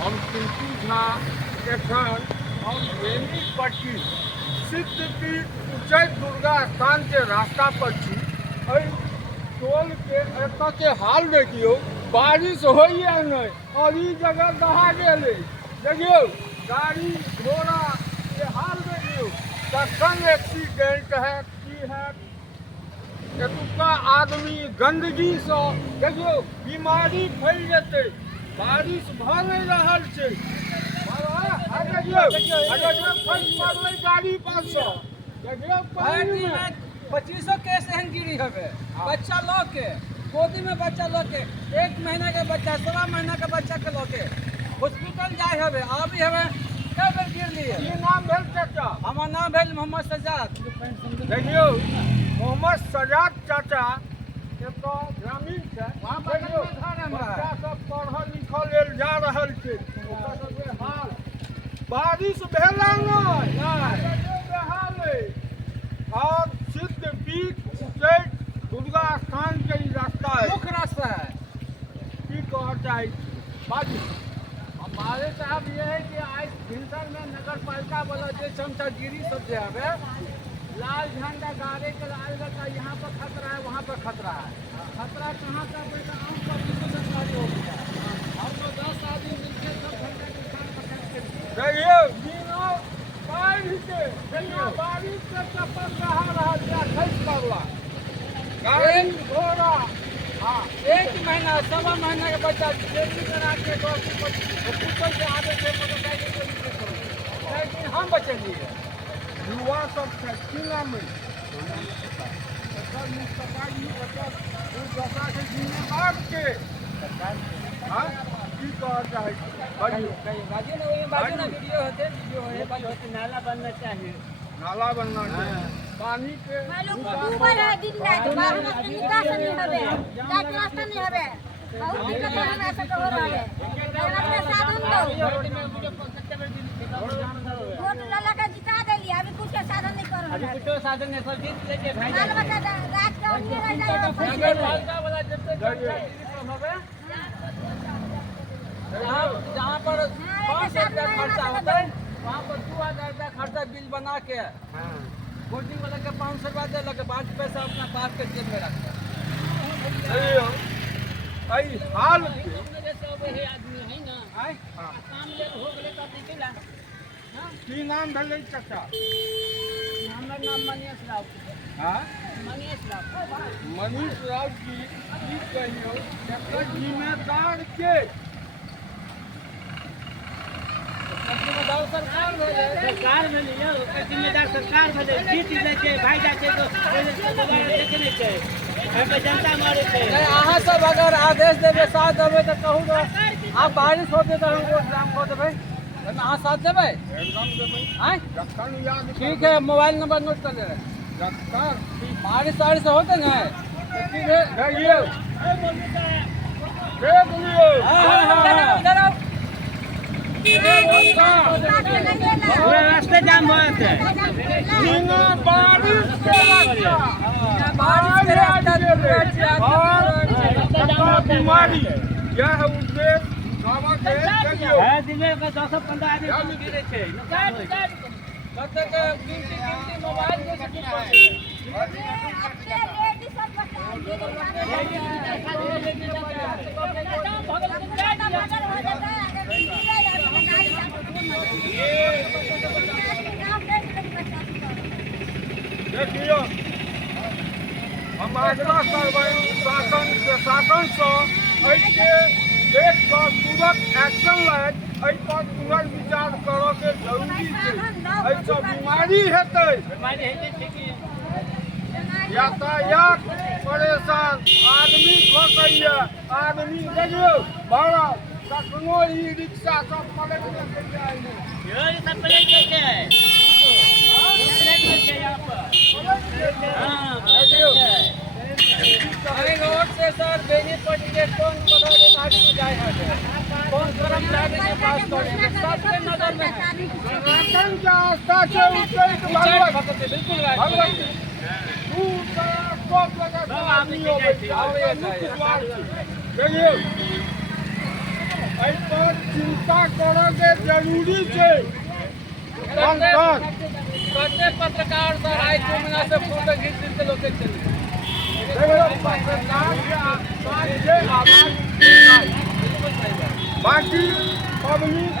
हम पिंटू झा एखन हम बेनीपट्टी सिद्धपीठ उच्चैठ दुर्गा स्थान के रास्ता पर छी। टोल के एतऽ के हाल देखियो, बारिश होइए नहीं और ई जगह दहा गेलै। देखियो गाड़ी घोड़ा के हाल देखियो, कखन एक्सीडेंट है की है। एतुका आदमी गंदगी से देखियो बीमारी फैल जेतै। बारिश भऽ नहीं रहल छै। गाड़ी पास देखियो 2500 केस एहन गिरी हवे। बच्चा लो के गोदी में बच्चा लो के 1 महीना के बच्चा 16 महीना के बच्चा के लो के हॉस्पिटल जाए हवे। अभी हवे कई बेर गिर लिए। की नाम भेल चाचा? हमार नाम भेल मोहम्मद सजाद। देखियो मोहम्मद सजाद चाचा एतऽ ग्रामीण छै, वहाँ बच्चा सब पढ़ऽ लिखऽ लेल जा रहल छै। ओकर सबके हाल बारिश भेला नहीं बेहाल और सिद्धपीठ उच्चैठ दुर्गा स्थान के रास्ता है, मुख्य रास्ता है। की कहना चाहिए बाजी? हमारे साहब ये है कि आज हिंसन में नगर पालिका वाला जो चमचागिरी सब जो है लाल झंडा गाड़े के लाल का यहाँ पर खतरा है, वहाँ पर खतरा है। खतरा कहाँ का आम पब्लिक जानकारी हो गया। हम लोग 10 आदमी मिलकर सब घंटा के साथ पकड़ के देखिए बिना बारिश से चप्पल रहा खस पड़ला गाड़ी घोड़ा। हाँ 1 महीना 1.25 महीना के बच्चा डेली करा के हॉस्पिटल से आगे थे मोटरसाइकिल से नीचे करो, लेकिन हम बचेंगे। युवा सब छै की नाम है के जिम्मेदार के की कहना चाहे वीडियो होते नाला बनना चाहिए। नाला बनना चाहिए, पानी के ऊपर है दिन रात बाहर में निकास नहीं हवे, जाके रास्ता नहीं हवे। बहुत दिक्कत है हमरा सब हो रहा है। रास्ता साधन दो वोट लला का जिता देली, अभी कुछ साधन नहीं कर रहा है। अभी कुछ साधन नहीं सब जीत लेके भाई बाल बच्चा राज का उन्हें रह जाएगा। पालिका वाला जब तक हवे जहाँ पर 500 रुपया खर्चा होता है वहाँ पर 2000 रुपया खर्चा बिल बना के कोचिंग वाला के 500 रुपया दे लगे, 5 पैसा अपना पास के जेब में रखता हाल की नाम भेलै चाचा? हमार नाम मनीष राव। मनीष राव। मनीष राव की कहियो एकर जिम्मेदार के? सरकार भेलै यौ, ओकर जिम्मेदार सरकार भेलै। जीत लै छै भाई जाके तो देखे नहीं छै, एहिमे जनता मारे छै। अहाँ सब अगर आदेश देबै साथ देबै तो कहू तो आप बारिश होते तो हम वोट दाम को देबै। अहाँ साथ देबै? एकदम देबै। जखन याद ठीक है, मोबाइल नंबर नोट कर ले। जखन बारिश वारिश होते न देखियो देख लियो पूरा रास्ते जाम हो जाते बिना बारिश के बीमारी यह उद्देश्य गाँव के देखियो है। दिन में 10-15 आदमी गिरे छै। कते के कीमती मोबाइल जैसे की देखियो हम आग्रह करबै शासन से देख कर तुरंत एक्शन लायक एहि पर पुनर्विचार करऽ के जरूरी छै। एहिसँ बीमारी हेतै, यातायात परेशान, आदमी फंसैया। आदमी देखियो भाड़ा कखनो ई रिक्शा सब पलट रोड से सर बेनीपट्टी के कौन पदाधिकारी में जाए हैं, कौन कर्मचारी के पास करेंगे, सबके नजर में राशन के आस्था से उच्चैठ भगवती बिल्कुल भगवती दूर लगा आदमी हो गई। देखियो एहि पर चिंता करऽ के जरूरी छै। कते पत्रकार सर आई 2 महीना से फोटो घींच के लोग चले बाकी पब्लिक